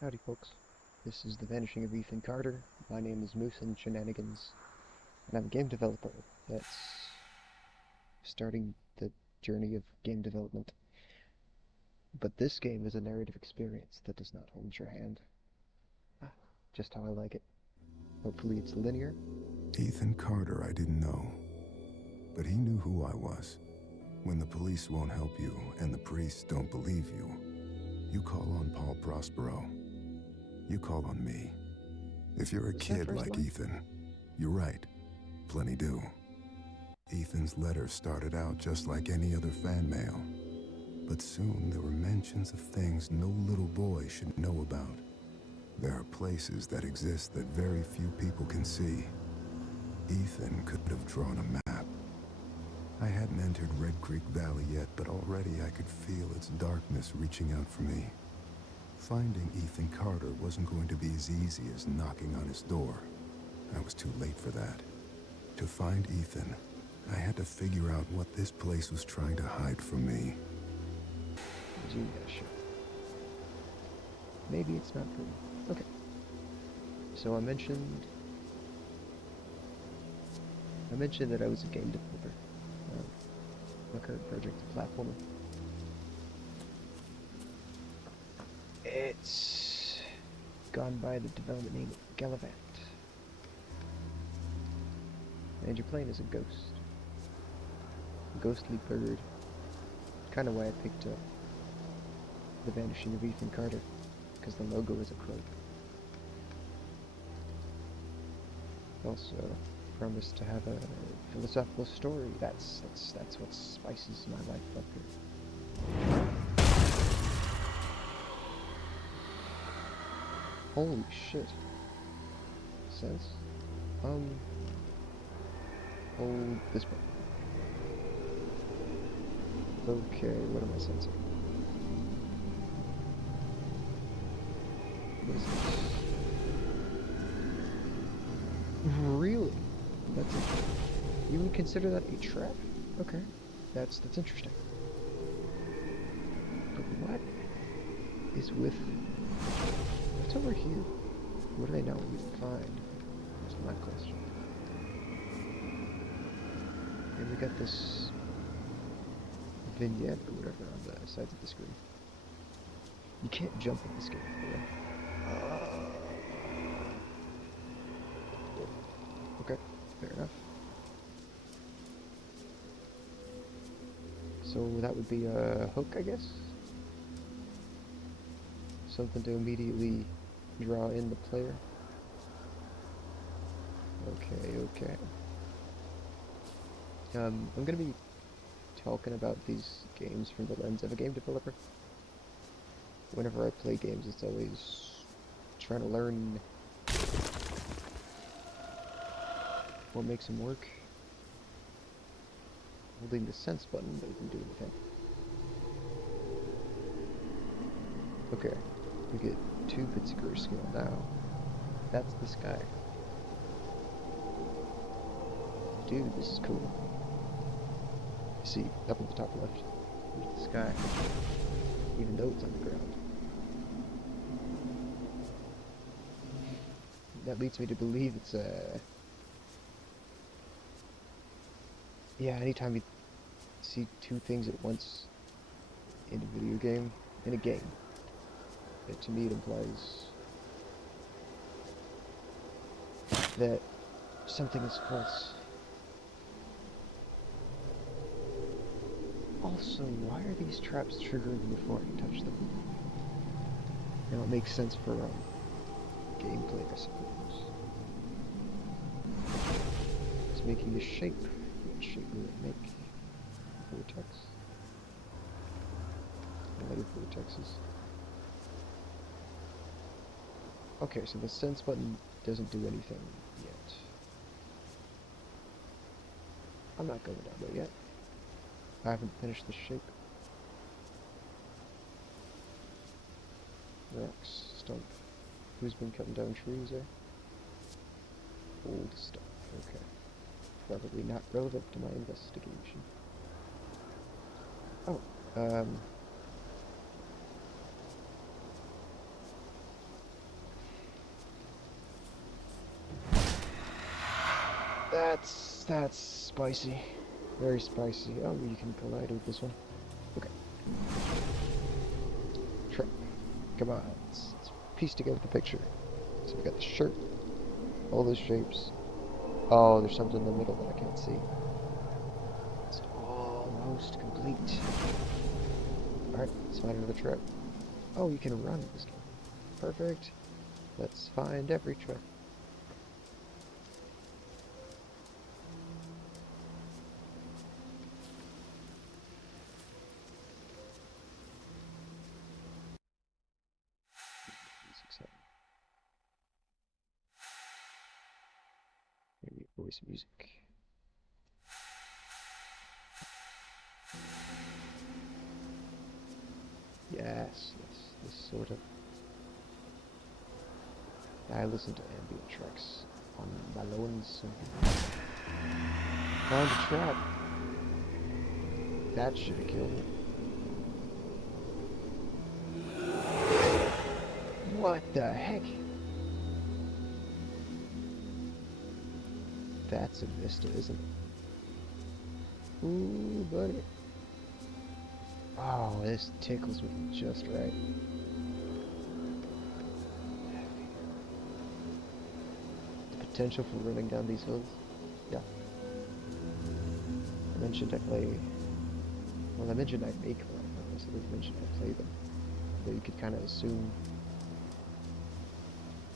Howdy folks, this is the Vanishing of Ethan Carter. My name is Moosen Shenanigans, and I'm a game developer that's starting the journey of game development. But this game is a narrative experience that does not hold your hand. Ah, just how I like it. Hopefully it's linear. Ethan Carter I didn't know, but he knew who I was. When the police won't help you and the priests don't believe you, you call on Paul Prospero. You call on me. If you're a Is that kid first like line? Ethan, you're right. Plenty do. Ethan's letter started out just like any other fan mail. But soon there were mentions of things no little boy should know about. There are places that exist that very few people can see. Ethan could have drawn a map. I hadn't entered Red Creek Valley yet, but already I could feel its darkness reaching out for me. Finding Ethan Carter wasn't going to be as easy as knocking on his door. I was too late for that. To find Ethan, I had to figure out what this place was trying to hide from me. Yeah, sure. Maybe it's not good. Okay. So I mentioned that I was a game developer. My current project is a platformer. It's gone by the development name of Gallivant. And you're playing as a ghost. A ghostly bird. Kind of why I picked up The Vanishing of Ethan Carter, because the logo is a crow. Also promised to have a philosophical story. That's what spices my life up here. Holy shit. Sense? Hold this button. Okay, what am I sensing? What is this? Really? That's it. You would consider that a trap? Okay. That's interesting. But what is with... What's over here? What do they not want me to find? That's my question. And we got this vignette or whatever on the sides of the screen. You can't jump in this game, by the way. Okay, fair enough. So that would be a hook, I guess? Something to immediately draw in the player. Okay. I'm gonna be talking about these games from the lens of a game developer. Whenever I play games, it's always trying to learn what makes them work. Holding the sense button doesn't do anything. Okay, we get 2 bits of grayscale now. That's the sky. Dude, this is cool. See, up at the top left, there's the sky, even though it's on the ground. That leads me to believe it's yeah, anytime you see 2 things at once in a video game, to me it implies that something is false. Also, why are these traps triggering before I touch them? Now it makes sense for gameplay, I suppose. It's making a shape. What shape will it make? Vortex? I like vortexes. Okay, so the sense button doesn't do anything yet. I'm not going down there yet. I haven't finished the shape. Rocks, stump. Who's been cutting down trees there? Old stuff, okay. Probably not relevant to my investigation. Oh, That's spicy. Very spicy. Oh, you can collide with this one. Okay. Try. Come on. Let's piece together the picture. So we got the shirt, all those shapes. Oh, there's something in the middle that I can't see. It's almost complete. Alright, let's find another trap. Oh, you can run this one. Perfect. Let's find every trap. Maybe voice music. Yes, this sort of. I listen to ambient tracks on my loans. Found a trap. That should have killed me. What the heck? That's a vista, isn't it? Ooh, buddy. Oh, this tickles me just right. The potential for running down these hills. Yeah. I mentioned I play. Well, I mentioned I make them. I necessarily mentioned I play them. But you could kind of assume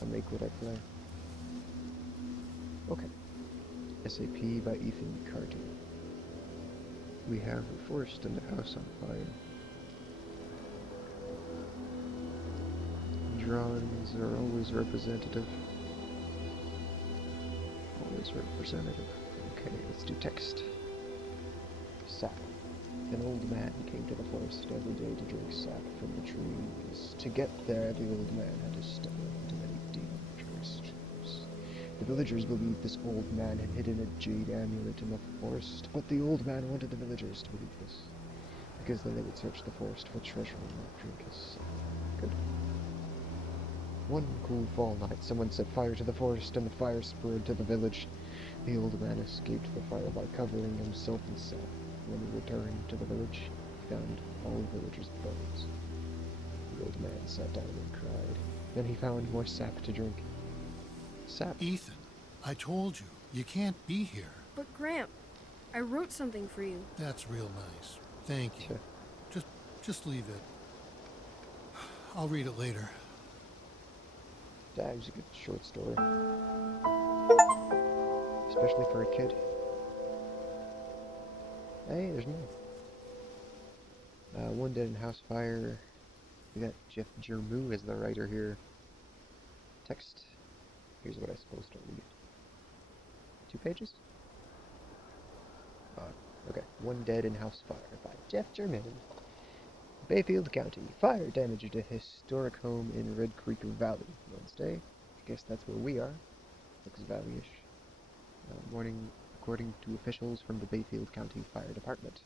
I make what I play. Okay. SAP by Ethan Carter. We have a forest and a house on fire. Drawings are always representative. Always representative. Okay, let's do text. Sap. An old man came to the forest every day to drink sap from the trees. To get there, the old man had to step into many dangerous traps. The villagers believed this old man had hidden a jade amulet in the forest, but the old man wanted the villagers to believe this, because then they would search the forest for treasure and not drink his sap. Good. One cool fall night, someone set fire to the forest, and the fire spread to the village. The old man escaped the fire by covering himself in sap. When he returned to the village, he found all the villagers' bones. The old man sat down and cried. Then he found more sap to drink. Sap. Ethan, I told you, you can't be here. But Gramp, I wrote something for you. That's real nice. Thank you. Just leave it. I'll read it later. That was a good short story. Especially for a kid. Hey, there's more. One Dead in House Fire. We got Jeff Jermu as the writer here. Text. Here's what I'm supposed to read. 2 pages? Okay. One Dead in House Fire by Jeff Jermu. Bayfield County. Fire damaged a historic home in Red Creek Valley Wednesday. I guess that's where we are. Looks valley-ish. Morning, according to officials from the Bayfield County Fire Department.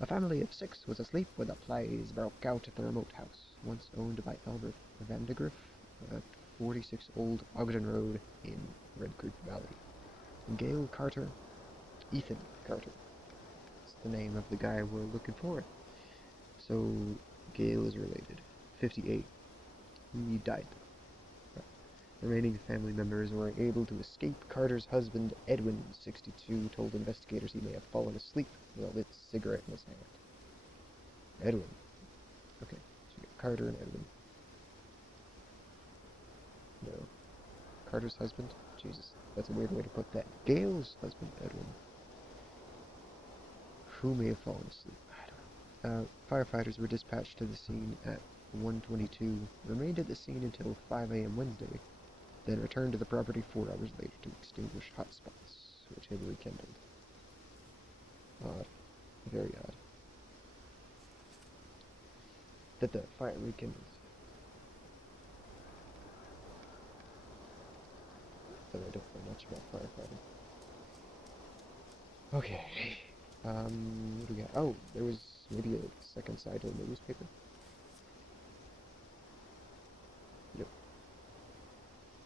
A family of 6 was asleep when a blaze broke out at the remote house, once owned by Albert Vandegrift at 46 Old Ogden Road in Red Creek Valley. Gail Carter, Ethan Carter. That's the name of the guy we're looking for. So, Gail is related. 58. He died. The remaining family members were able to escape. Carter's husband, Edwin, 62, told investigators he may have fallen asleep with a lit cigarette in his hand. Edwin. Okay, so you got Carter and Edwin. No. Carter's husband? Jesus, that's a weird way to put that. Gail's husband, Edwin. Who may have fallen asleep? I don't know. Firefighters were dispatched to the scene at 1:22, remained at the scene until 5 a.m. Wednesday, then returned to the property 4 hours later to extinguish hot spots, which had rekindled. Odd. Very odd. That the fire rekindles. Though I don't know much about firefighting. Okay. What do we got? Oh, there was maybe a second side to the newspaper. Nope.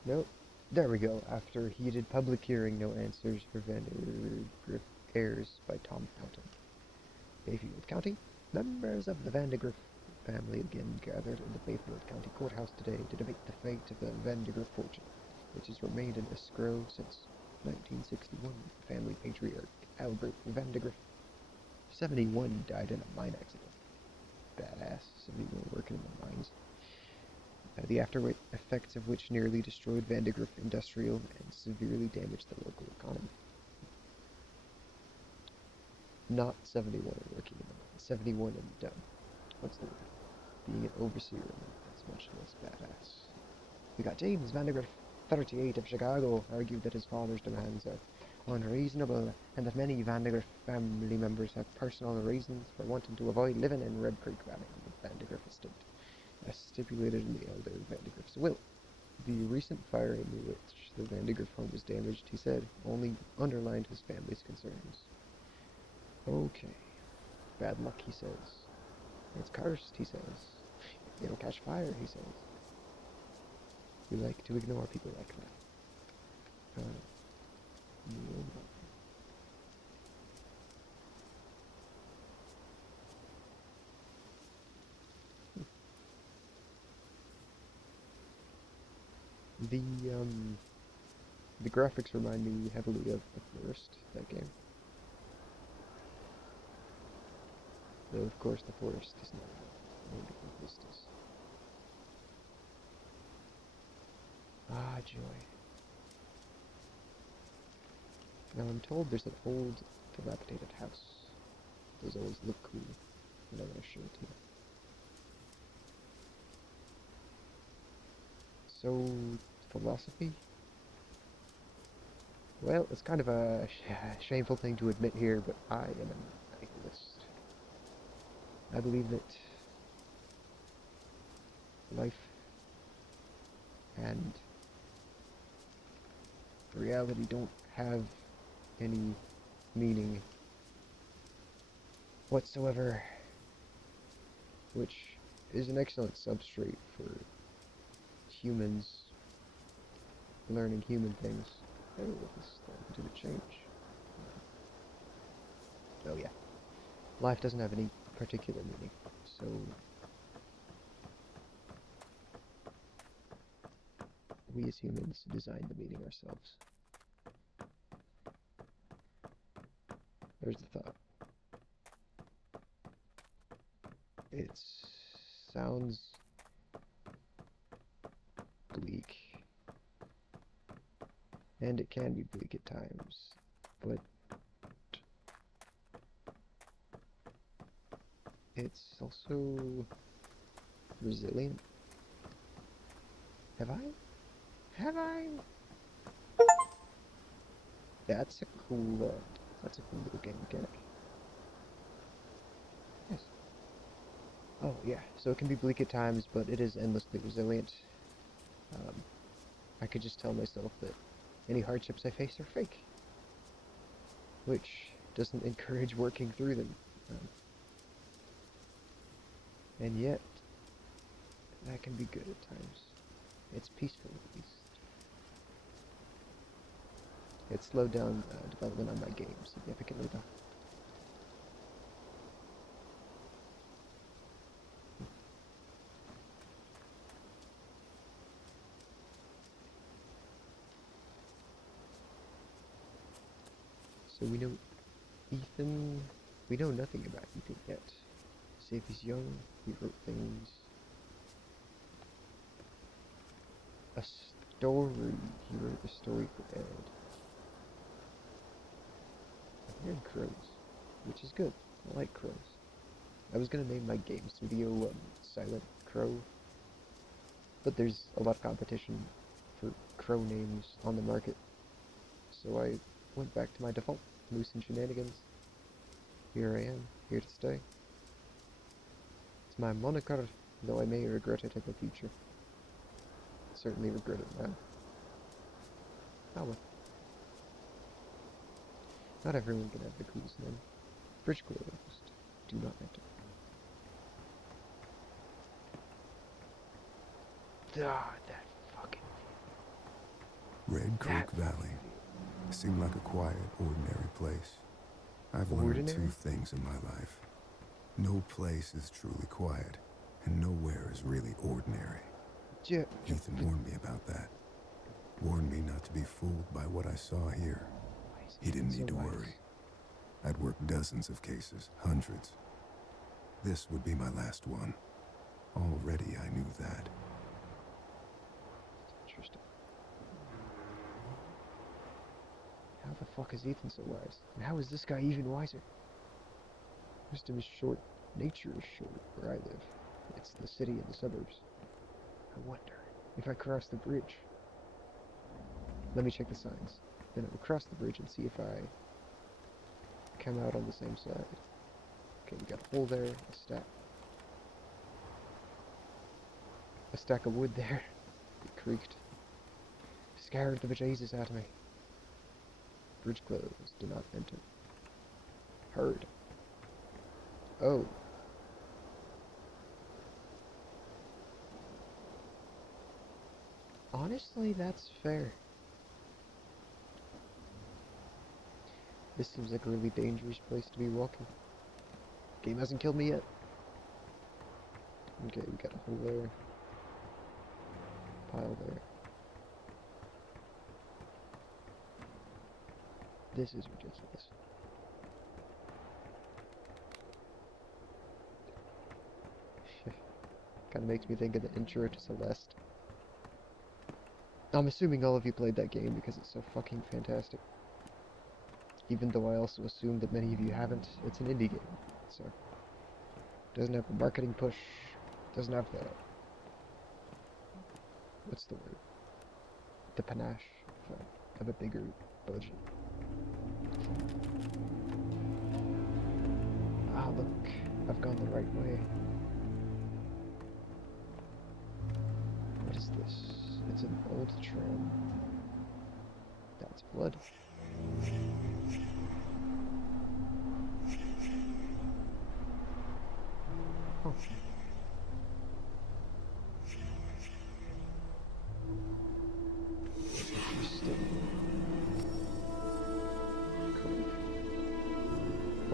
Nope. There we go. After heated public hearing, no answers for Vandergrift heirs by Tom Fountain. Bayfield County. Members of the Vandergrift family again gathered in the Bayfield County Courthouse today to debate the fate of the Vandergrift fortune, which has remained in escrow since 1961. Family patriarch Albert Vandergrift, 71, died in a mine accident. Badass. 71 working in the mines. The after effects of which nearly destroyed Vandergrift Industrial and severely damaged the local economy. Not 71 and working in the mine. 71 and what's the word? Being an overseer, that's much less badass. We got James Vandergrift, 38, of Chicago, argued that his father's demands are unreasonable and that many Vandergrift family members have personal reasons for wanting to avoid living in Red Creek Valley on the Vandergrift estate, as stipulated in the elder Vandergrift's will. The recent fire in which the Vandergrift home was damaged, he said, only underlined his family's concerns. Okay. Bad luck, he says. It's cursed, he says. It'll catch fire, he says. We like to ignore people like that. The graphics remind me heavily of The Forest, that game. Though, of course, The Forest is not wonderful vistas. Ah, joy. Now I'm told there's an old, dilapidated house. Those always look cool, and I want to show it to you. So, philosophy? Well, it's kind of a shameful thing to admit here, but I am a nihilist. I believe that life and reality don't have any meaning whatsoever, which is an excellent substrate for humans learning human things. Oh, this is starting to change. Oh yeah. Life doesn't have any particular meaning, so we as humans design the meaning ourselves. There's the thought. It sounds bleak, and it can be bleak at times, but it's also resilient. Have I? That's a cool, little game mechanic. Yes. Oh, yeah, so it can be bleak at times, but it is endlessly resilient. I could just tell myself that any hardships I face are fake, which doesn't encourage working through them. And yet, that can be good at times. It's peaceful, at least. It slowed down development on my game significantly, though. So we know Ethan... We know nothing about Ethan yet. Save he's young, he wrote things... A story. He wrote a story for Ed. I'm hearing crows, which is good. I like crows. I was gonna name my game studio Silent Crow, but there's a lot of competition for crow names on the market, so I went back to my default, Moosen Shenanigans. Here I am, here to stay. It's my moniker, though I may regret it in the future. Certainly regret it now. Oh well. Not everyone can have the coolest name. Bridge closed. Do not enter. Ah, that fucking... Red That Creek Valley seemed like a quiet, ordinary place. I've learned two ordinary? things in my life. No place is truly quiet, and nowhere is really ordinary. Yeah. Ethan warned me about that. Warned me not to be fooled by what I saw here. Why is He didn't so need to wise? worry. I'd worked dozens of cases, hundreds. This would be my last one. Already I knew that. Interesting. How the fuck is Ethan so wise? And how is this guy even wiser? Wisdom is short. Nature is short where I live. It's the city and the suburbs. I wonder if I cross the bridge. Let me check the signs. Then I will cross the bridge and see if I come out on the same side. Okay, we got a hole there, a stack of wood there. It creaked. Scared the bejesus out of me. Bridge closed. Do not enter. Heard. Oh. Honestly, that's fair. This seems like a really dangerous place to be walking. Game hasn't killed me yet. Okay, we got a hole there. Pile there. This is ridiculous. Kinda makes me think of the intro to Celeste. I'm assuming all of you played that game because it's so fucking fantastic. Even though I also assume that many of you haven't, it's an indie game, so doesn't have the marketing push, doesn't have the, what's the word? The panache of a bigger budget. Ah, look, I've gone the right way. What is this? It's an old tram. That's blood. Oh. Interesting. Cool.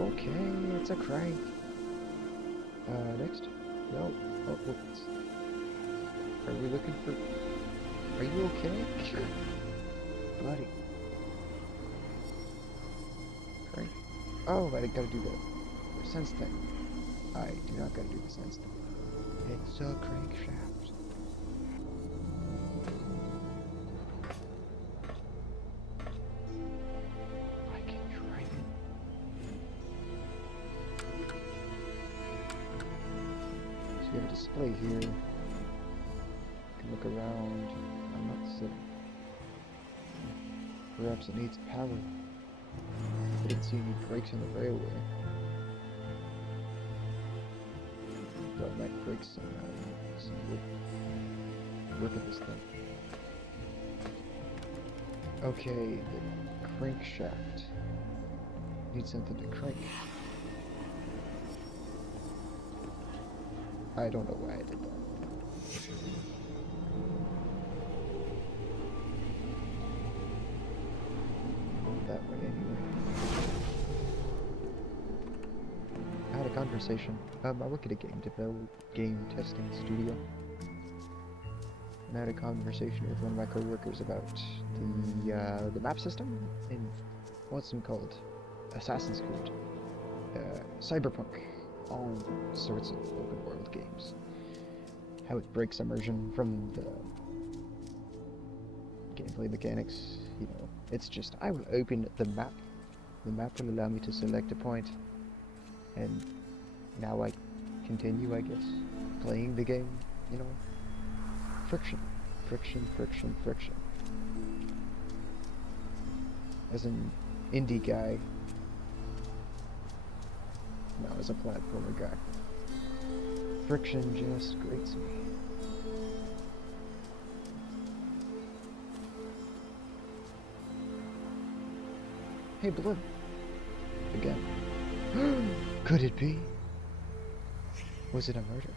Okay, it's a crank. Next? No. Oh, whoops. Are we looking for... Are you okay? Buddy. Crank. Oh, I gotta do the sense thing. I do not gotta do the sense thing. It's a crankshaft. I can drive it. So we have a display here. You can look around. I'm not sitting. Perhaps it needs power. I didn't see any brakes on the railway. Thought it might break somehow. So we'll look at this thing. Okay, the crankshaft. Need something to crank. I don't know why I did that. That way anyway. I had a conversation. I work at a game testing studio. And I had a conversation with one of my coworkers about the map system in what's it called? Assassin's Creed. Cyberpunk. All sorts of open world games. How it breaks immersion from the gameplay mechanics, you know. It's just, I will open the map. The map will allow me to select a point. And now I continue, I guess, playing the game, you know. Friction. Friction, friction, friction. As an indie guy. No, as a platformer guy. Friction just grates me. Hey, blood. Again. Could it be? Was it a murder?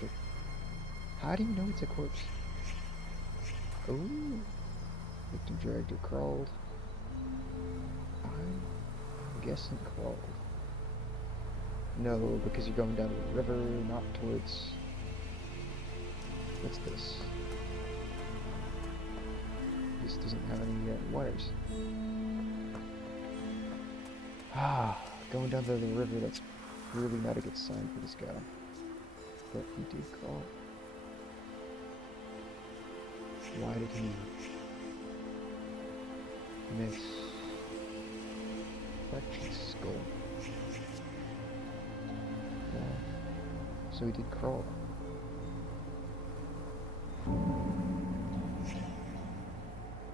But how do you know it's a corpse? Ooh. Victim dragged or crawled. I'm guessing crawled. No, because you're going down the river, not towards... What's this? This doesn't have any wires. Ah, going down to the river, that's really not a good sign for this guy. But he did crawl. Why did he miss that skull? Yeah. So he did crawl.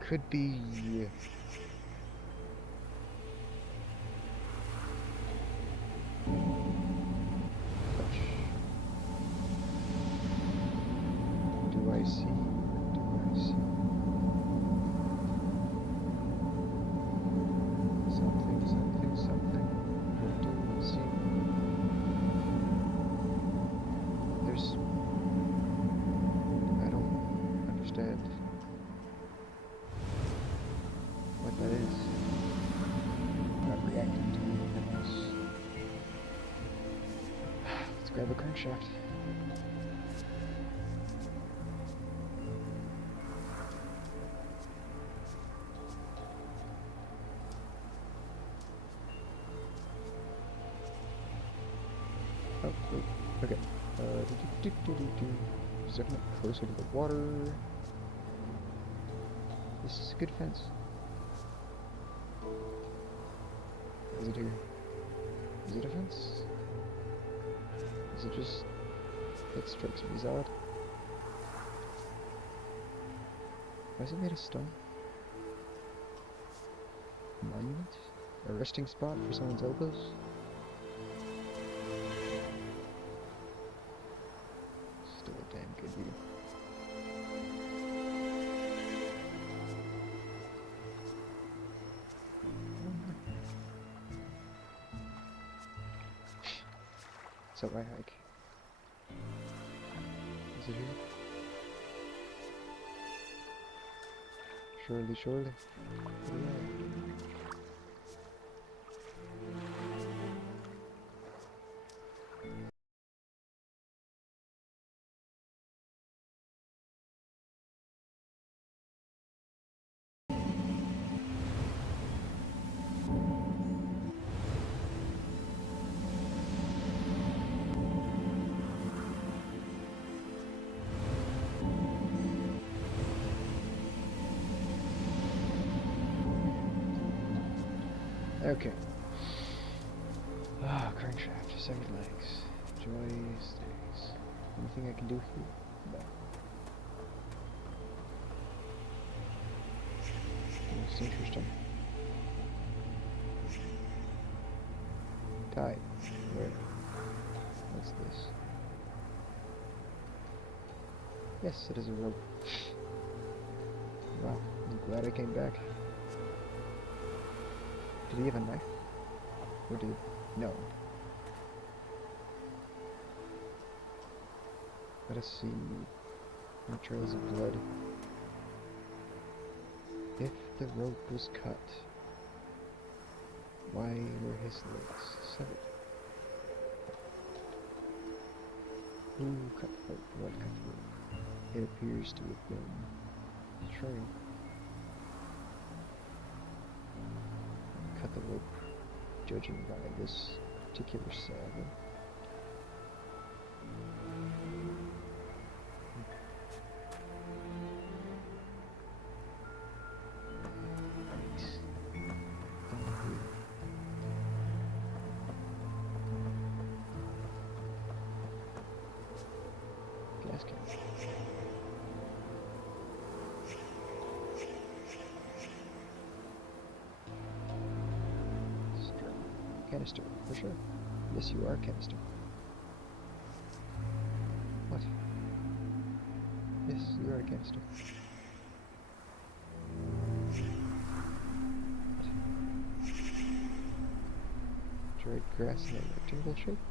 Could be... touch. Do I see? Do I see? Something. What do I see? There's... I don't understand what that is. I'm not reacting to anything else. Let's grab a crankshaft. Oh, wait. Okay. Stepping up closer to the water. This is a good fence. Is it here? Is it a fence? Is it just... That strikes me as odd. Why is it made of stone? Monument? A resting spot for someone's elbows? Still a damn good view. So I hike. Is it here? Surely. Yeah. Okay. Ah, crankshaft, severed legs. Joyous days. Anything I can do for you? No. Most interesting. Tied. Where? What's this? Yes, it is a rope. Wow, I'm glad I came back. Did he have a knife? Or did... No. Let us see. No trails of blood. If the rope was cut, why were his legs severed? Who cut the rope? What cut the rope? It appears to have been the train. Cut the rope, judging by this particular saddle. Gas can. Canister, for sure. Yes, you are a canister. What? Yes, you are a canister. Dried grass in a rectangle shape?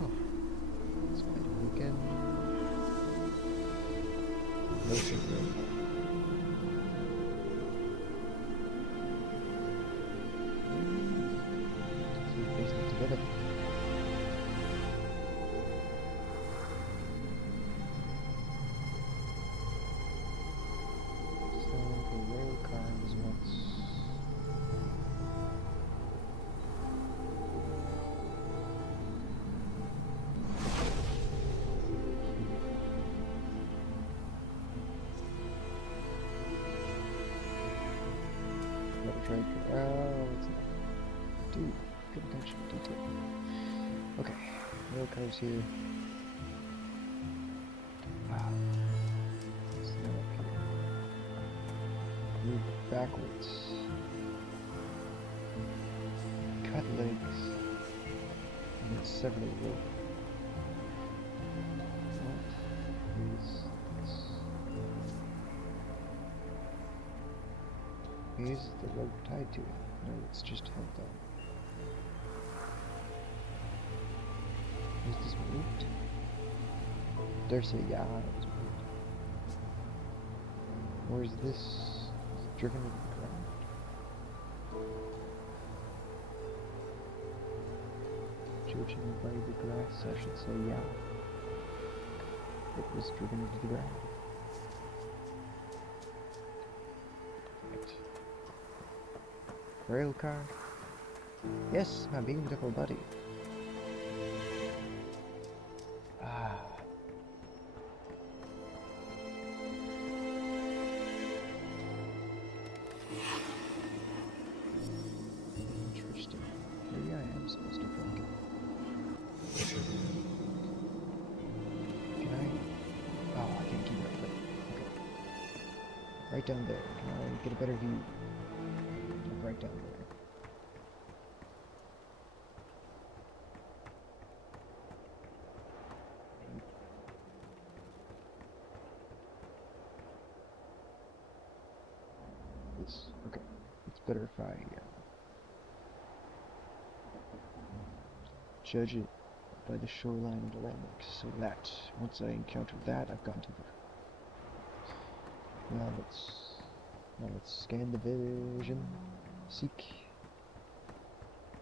Oh, that's So the rail car was once. Metal train. Oh, it's not. Dude, good attention to detail. Okay, rail cars here. Wow. It's not up here. Move backwards. Cut legs. And then sever the rope. What is this? Is the rope tied to it? No, it's just held down. Is this moved? Dare say, yeah, it was moved. Or is this driven into the ground? Judging by the grass, I should say, yeah. It was driven into the ground. Right. Rail car? Yes, my beautiful buddy. Ah. Interesting. Maybe I am supposed to drink it. Can I? Oh, I can't keep it right. Okay. Right down there. Can I get a better view? Right down there. This. Okay. It's better if I judge it by the shoreline and the landmarks, so that once I encounter that, I've gone too far. Now let's scan the vision. Seek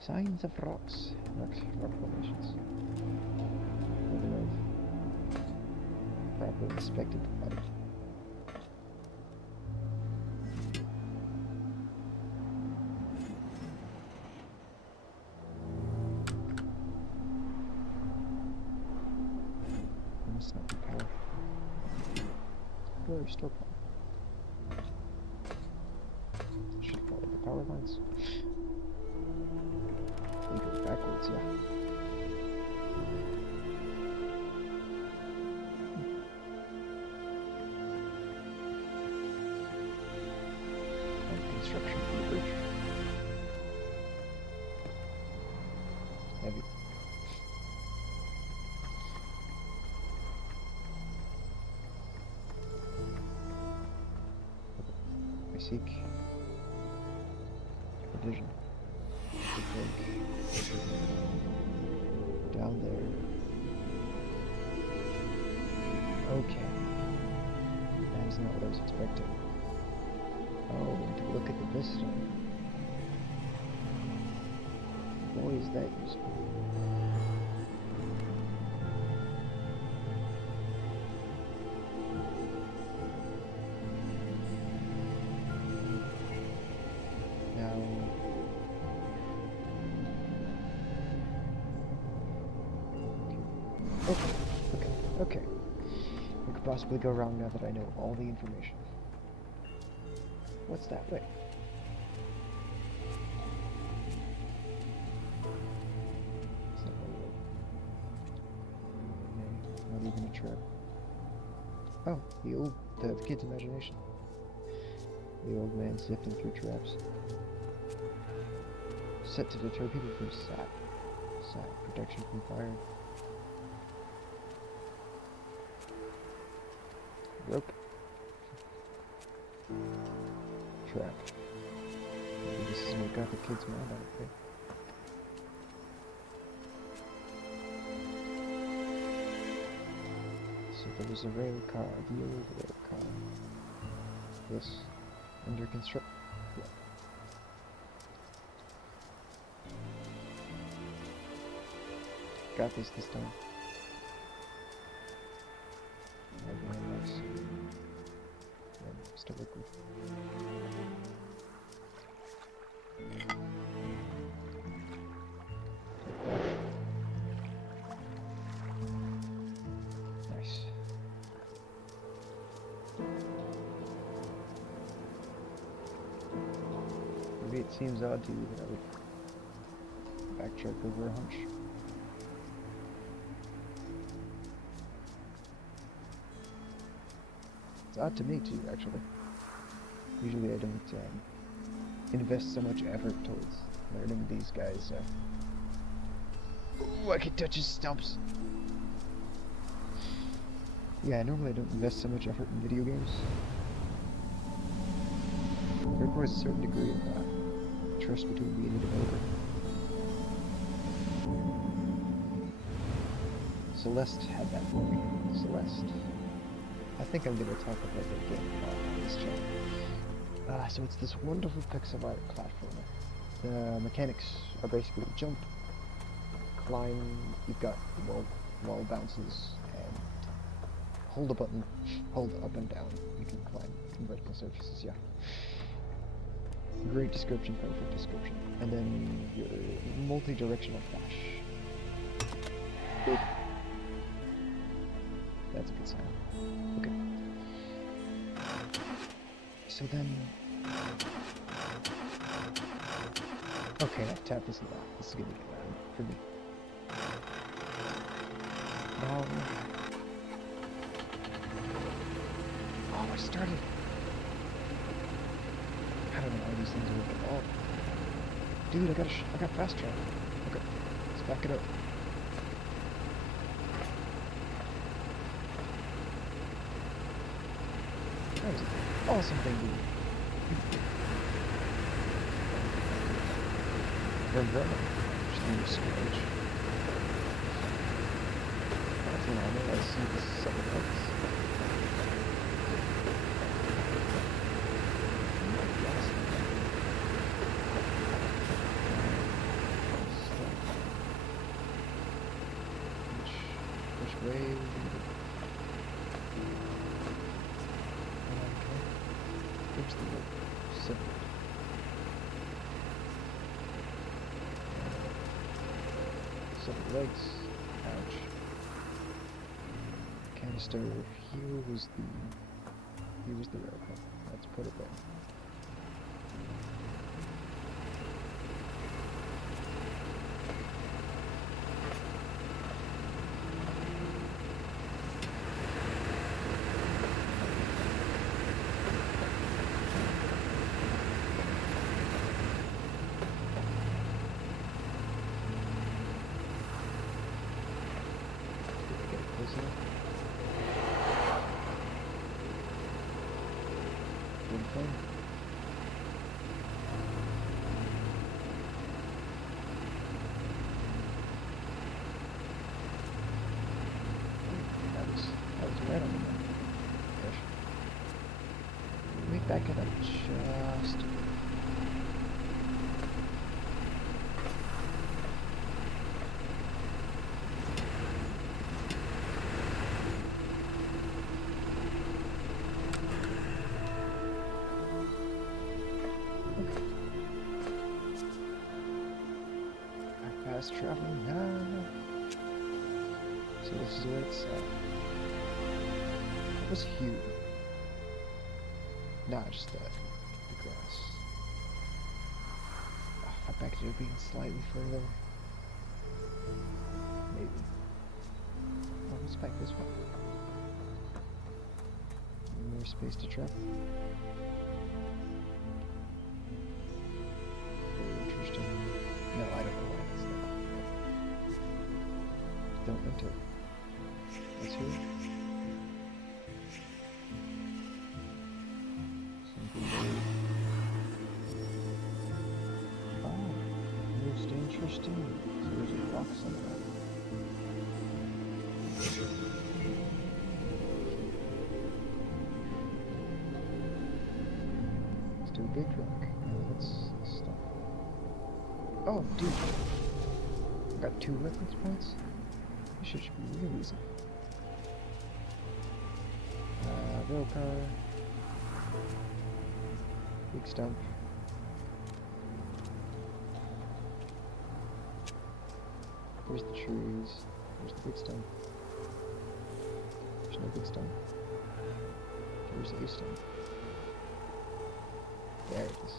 signs of rocks, rock formations. Whether I've properly inspected the body. Must not be powerful. Or still powerful. Should follow the power lines. We go backwards, yeah. Construction for the bridge. Heavy. I seek a vision. Down there. Okay. That is not what I was expecting. Oh, and to look at the vista. Boy, is that useful. Now, okay. What could possibly go wrong now that I know all the information? What's that way? It's not my road. Okay, not even a trap. Oh, the kid's imagination. The old man sifting through traps. Set to deter people from sap. Protection from fire. Rope. Trap. Maybe this is what got the kid's mind on it. So there was a rail car, the old rail car. Yes. Under construction. Yeah. Got this time. Nice. Still liquid. Nice. Maybe it seems odd to you that I would backtrack over a hunch. It's odd to me too, actually. Usually I don't invest so much effort towards learning these guys. Ooh, I can touch his stumps. Yeah, normally I don't invest so much effort in video games. It requires a certain degree of trust between me and the developer. Celeste had that for me. Celeste. I think I'm going to talk about that game on this channel. So it's this wonderful pixel art platformer. The mechanics are basically jump, climb, you've got wall bounces, and hold a button, hold up and down. You can climb vertical surfaces, yeah. Great description, perfect description. And then your multi-directional flash. Boop. That's a good sign. Okay. So then... Okay, I've tapped this a lot. This is gonna get loud for me. Oh, I started. I don't know how these things work at all. Dude, I got fast travel. Okay, let's back it up. That was an awesome thing to do. Just need a storage. That's normal. I see this separate parts. Which way would we go? Where's the rope? Separate. Separate legs. Ouch. Canister. Here was the railroad. Let's put it there. Good thing. That was right on the money. Gosh. Let me back it up just. Fast traveling now. So this is where it's at. What was here? Nah, just the grass. I backed it up being slightly further. Maybe. Oh, let's back this way. More space to travel. Very interesting. No, I don't know why that's there. Don't enter. What's here? Something. Oh, most interesting. So there's a box somewhere. Let's do a big rock. Let's stop. Oh, dude. I got 2 reference points. This shit should be real easy. Willpower. Big stump. There's the trees. There's the big stump. There's no big stump. There's a stump. There it is.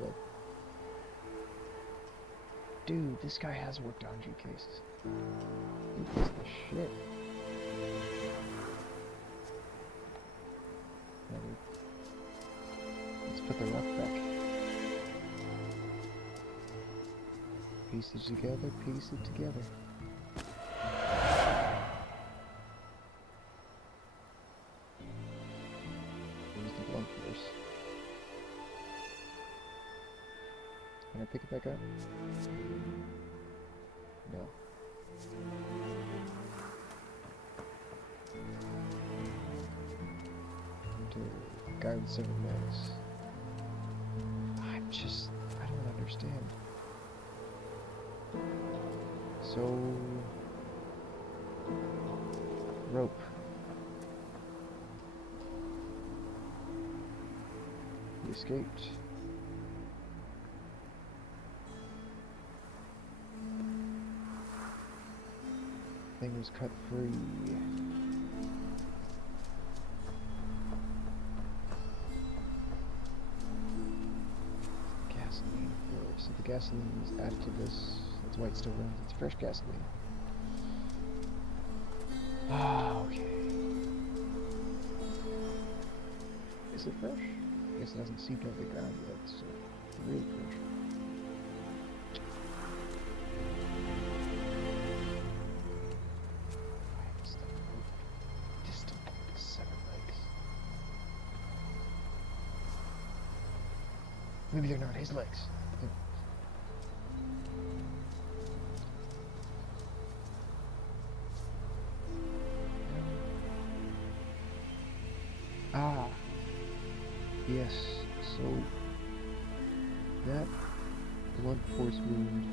Look. Dude, this guy has worked on G cases. He is the shit. Let's put the rock back. Piece it together, piece it together. Here's the blunt force. Can I pick it back up? No. To guard the seven legs. I don't understand. So, rope. He escaped. Thing was cut free. Gasoline. So the gasoline is added to this. That's why it still runs. It's fresh gasoline. Ah, okay. Is it fresh? I guess it hasn't seeped out of the ground yet, so it's really fresh. Distant seven legs. Maybe they're not his legs. Ah, yes, so that blunt force wound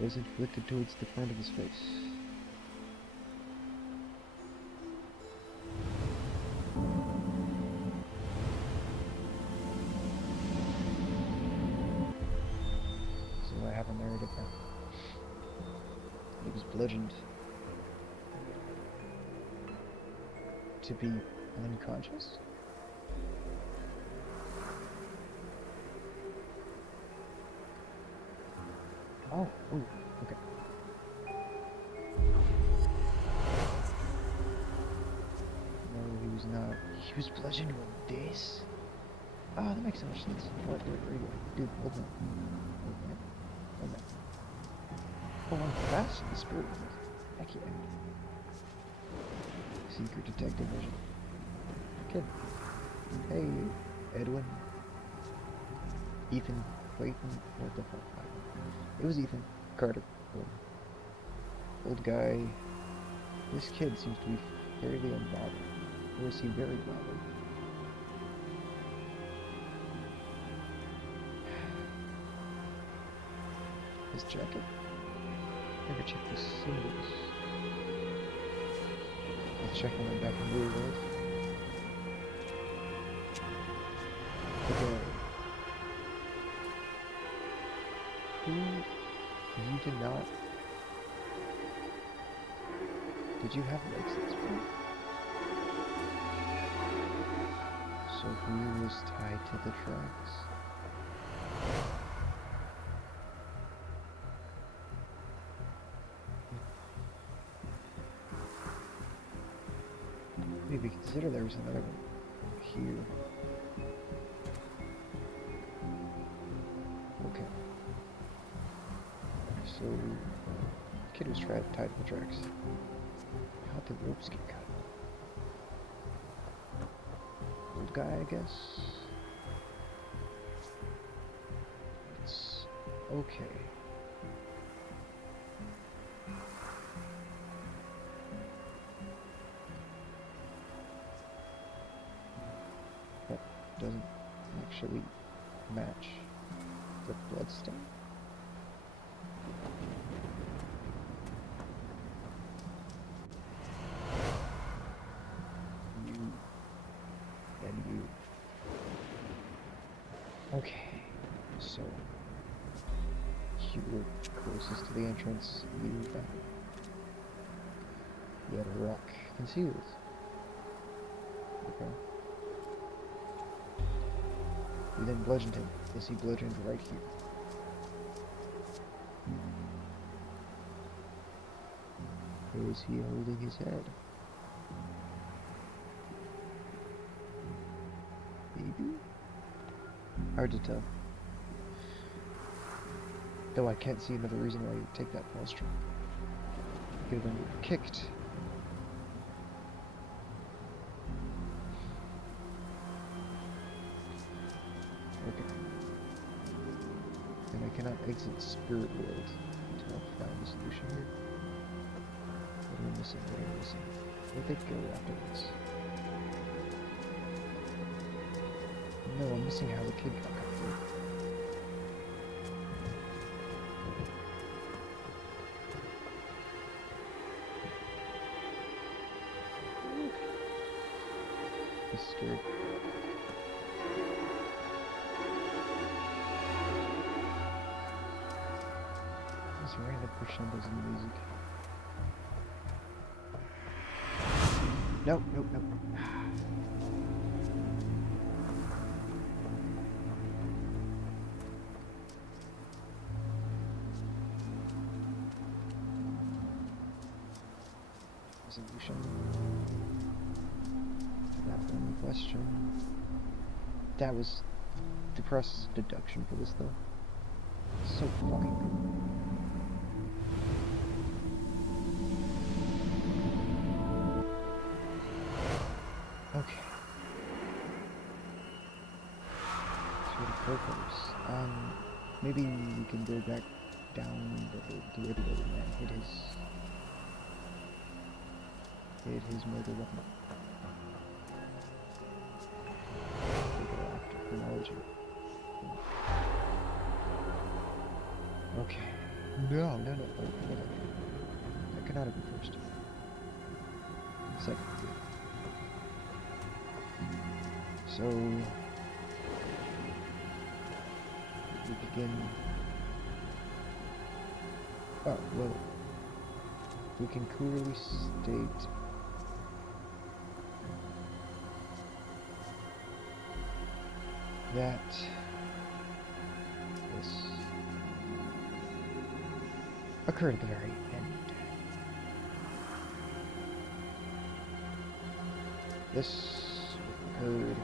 was inflicted towards the front of his face. So I have a narrative now. He was bludgeoned to be unconscious? Oh, ooh, okay. No, he was not. He was bludgeoned with this? Oh, that makes so much sense. What? Where are you going? Dude, hold on. Hold on. Hold on fast, the spirit world. Heck yeah. Secret detective vision. Kid. Hey, Edwin. Ethan. Wait, what the fuck? It was Ethan. Carter. Old guy. This kid seems to be fairly unbothered. Or is he very bothered? His jacket. Never check the symbols. Let's check on him back in real world. Okay. Who you did not? Did you have legs at this point? So who was tied to the tracks? Maybe consider there was another one here. Okay. So, the kid was tied to the tracks. How'd the ropes get cut? Old guy, I guess? It's okay. That doesn't actually match the bloodstain. you were closest to the entrance, you had a rock concealed. Okay. You then bludgeoned him. Is he bludgeoned right here? Or is he holding his head? Maybe? Hard to tell. Though I can't see another reason why you'd take that posture. You could have been kicked. Okay. And I cannot exit Spirit World until I find a solution here. What am I missing? What am I missing? Where'd they go afterwards? No, I'm missing how the kid got cut through. He's scared. These random crescendos in the music. Nope, nope, nope. Resolution. That one question. That was depressed deduction for this though. So fucking good. Okay. Sort of purpose. Maybe we can go back down the where the old man hid his murder weapon. We go after chronology. Okay. No. That cannot have been first. Second. So we begin. Oh well, we can clearly state that this occurred at the very end. This occurred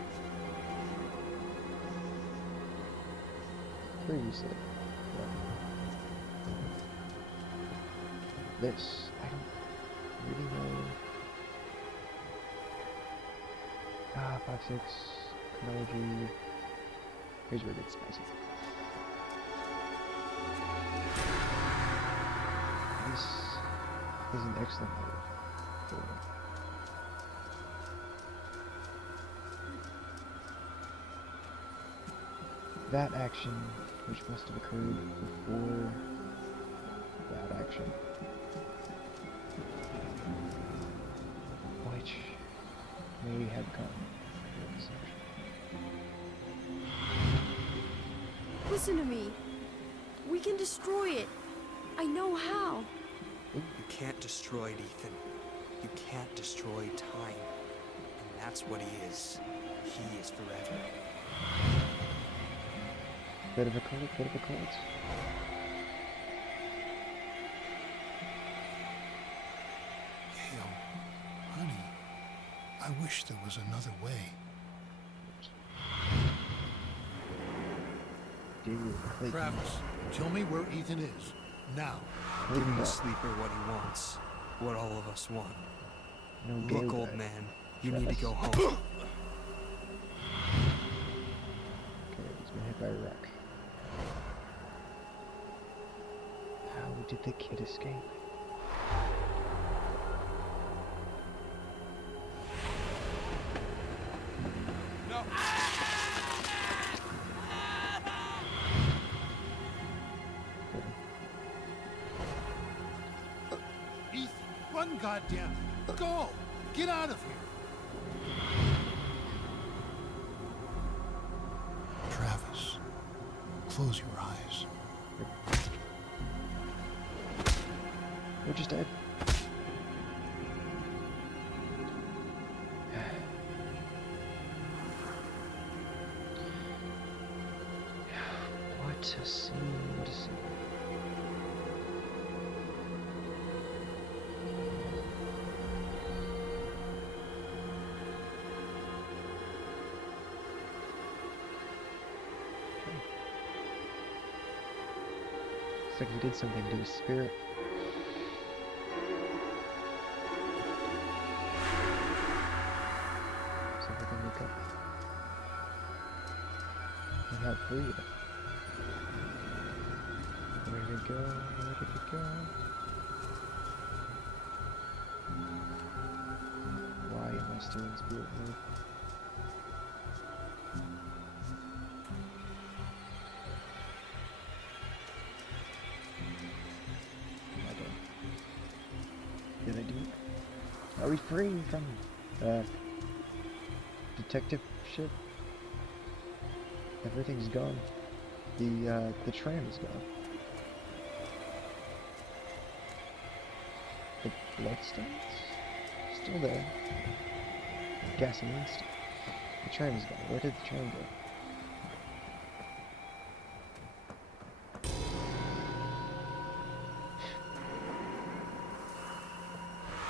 previously. This, I don't really know. 5-6, chronology. Here's where it gets spicy. This is an excellent move for them. That action, which must have occurred before that action, which may have come before this action. Listen to me. We can destroy it. I know how. You can't destroy it, Ethan. You can't destroy time. And that's what he is. He is forever. Bit of a cult, bit of a cult. Hale, honey, I wish there was another way. Travis, tell me where Ethan is. Now. Giving the sleeper what he wants. What all of us want. No Look, gay old guy. man, you need to Travis. go home. Okay, he's been hit by a rock. How did the kid escape? No. Ethan, run, goddamn. Go! Get out of here! Travis, close your eyes. We're just dead. What a scene, what a scene. Looks like we did something to his spirit. So everything we got. We're not free yet. Where did it go? Where did it go? Why am I still in spirit mode? I don't. Did I do it? Are we free from detective shit? Everything's gone. The tram is gone. The bloodstones? Still there. Gasoline still. The tram is gone. Where did the tram go?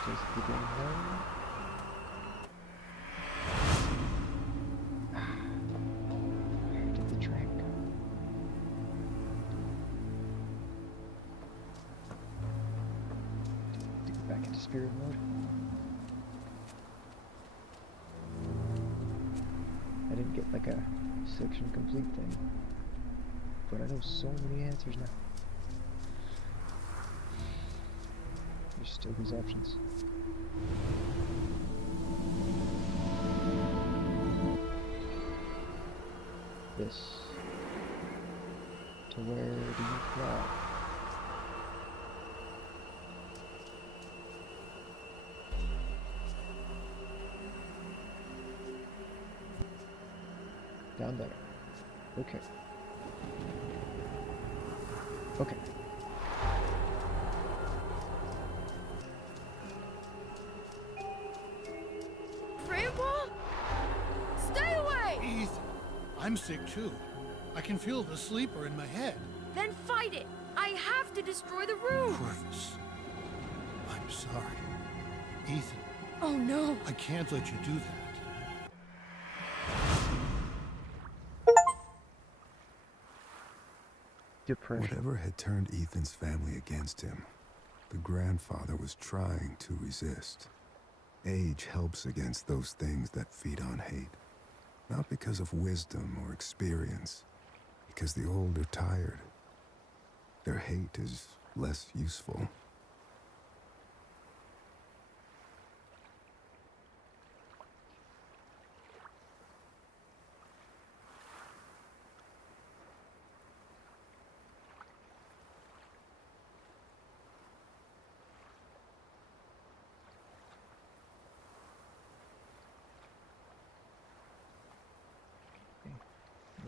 Does the game know? Where did the tram go? To go back into spirit mode? I didn't get like a section complete thing, but I know so many answers now. There's still these options. This. To where do you fly? Down there. Okay. Okay. Grandpa? Stay away! Ethan, I'm sick too. I can feel the sleeper in my head. Then fight it! I have to destroy the room! Corvus, I'm sorry. Ethan, Oh no! I can't let you do that. Depression. Whatever had turned Ethan's family against him, the grandfather was trying to resist. Age helps against those things that feed on hate. Not because of wisdom or experience, because the old are tired. Their hate is less useful.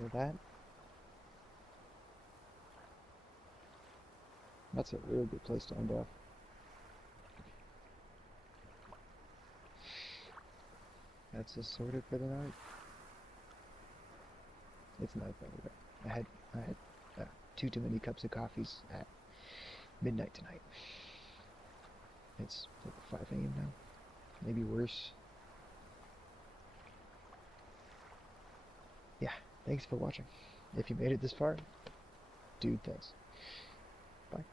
Or that? That's a real good place to end off. That's us sorted for the night. It's night by the way. I had too many cups of coffees at midnight tonight. It's like 5 a.m. now. Maybe worse. Yeah, thanks for watching. If you made it this far, dude, thanks. Bye.